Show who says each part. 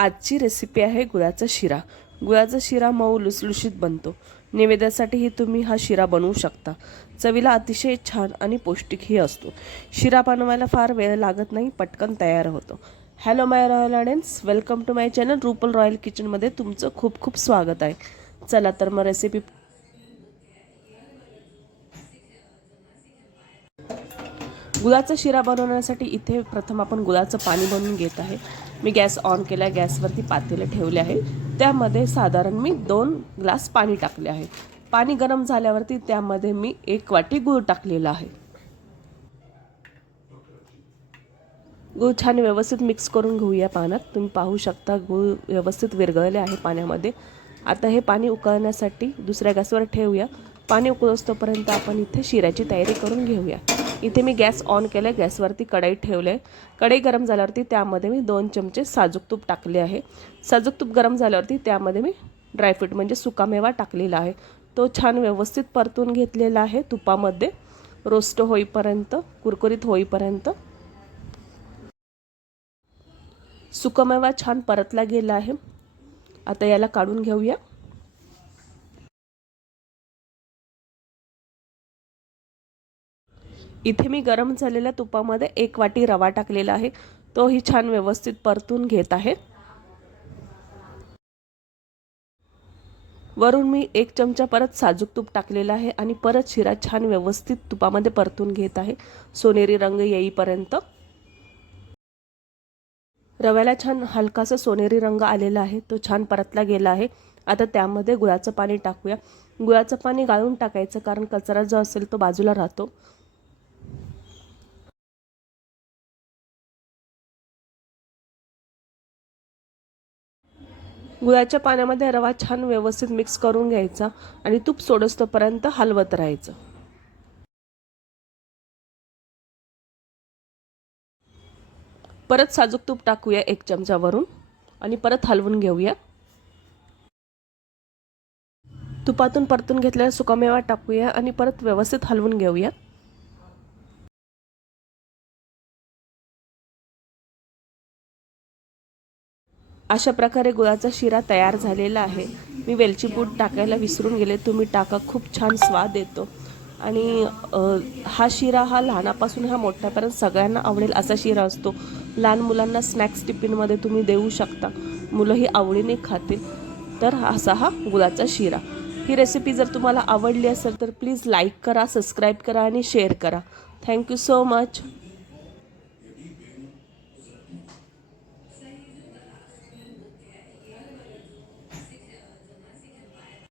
Speaker 1: आजची रेसिपी आहे गुळाचा शिरा. गुळाचा शिरा मऊ लुसलुशीत बनतो. नैवेद्यासाठीही तुम्ही हा शिरा बनवू शकता. चवीला अतिशय छान आणि पौष्टिकही असतो. शिरा बनवायला फार वेळ लागत नाही पटकन तयार होतो. Hello my royal audience welcome to my channel Rupal royal किचनमध्ये तुमचं खूप खूप स्वागत आहे. चला तर मग रेसिपी गुळाचा शिरा बनवण्यासाठी इथे प्रथम आपण गुळाचं पाणी बनवून घेत आहे. मी गॅस ऑन केला गॅसवरती पातेले ठेवले आहे. त्यामध्ये साधारण मी दोन ग्लास पाणी टाकले आहे. पाणी गरम झाल्यावरती त्यामध्ये मी एक वाटी गूळ टाकलेला आहे. गूळ छान व्यवस्थित मिक्स करून घेऊया पाण्यात. तुम्ही पाहू शकता गूळ व्यवस्थित विरघळले आहे पाण्यामध्ये. आता हे पाणी उकळण्यासाठी दुसऱ्या गॅसवर ठेवूया. पाणी उकळोस्तोपर्यंत आपण इथे शिऱ्याची तयारी करून घेऊया. इथे मी गॅस ऑन केला गॅसवरती कढई ठेवले कढई गरम झाल्यावरती त्यामध्ये मी दोन चमचे साजूक तूप टाकले आहे. साजूक तूप गरम झाल्यावरती त्यामध्ये मी ड्रायफ्रूट म्हणजे सुकामेवा टाकलेला आहे. तो छान व्यवस्थित परतून घेतलेला आहे तुपामध्ये. रोस्ट होईपर्यंत कुरकुरीत होईपर्यंत. सुकामेवा छान परतला गेला आहे. आता याला काढून घेऊया. इथे मी गरम झालेल्या तुपामध्ये एक वाटी रवा टाकलेला आहे. तोही छान व्यवस्थित परतून घेत आहे. वरून मी एक चमचा परत साजूक तूप टाकलेला आहे आणि परत शिरा छान व्यवस्थित तुपामध्ये परतून घेत आहे. सोनेरी रंग येईपर्यंत. रव्याला छान हलकासा सोनेरी रंग आलेला आहे. तो छान परतला गेला आहे. आता त्यामध्ये गुळाचं पाणी टाकूया. गुळाचं पाणी गाळून टाकायचं कारण कचरा जो असेल तो बाजूला राहतो. गुळाच्या पाण्यामध्ये रवा छान व्यवस्थित मिक्स करून घ्यायचा आणि तूप सोडस्तोपर्यंत हलवत राहायचं. परत साजूक तूप टाकूया एक चमचावरून आणि परत हलवून घेऊया. तुपातून परतून घेतलेला सुकामेवा टाकूया आणि परत व्यवस्थित हलवून घेऊया. अशा प्रकारे गुळाचा शिरा तयार झालेला आहे. मी वेलची पूड टाकायला विसरून गेले. तुम्ही टाका. खूप छान स्वाद येतो. आणि हा शिरा हा लहानापासून हा मोठ्यापर्यंत सगळ्यांना आवडेल असा शिरा असतो. लहान मुलांना स्नॅक्स टिफिनमध्ये तुम्ही देऊ शकता. मुलंही आवडीने खातील. तर असा हा गुळाचा शिरा. ही रेसिपी जर तुम्हाला आवडली असेल तर प्लीज लाईक करा सबस्क्राईब करा आणि शेअर करा. Thank you so much.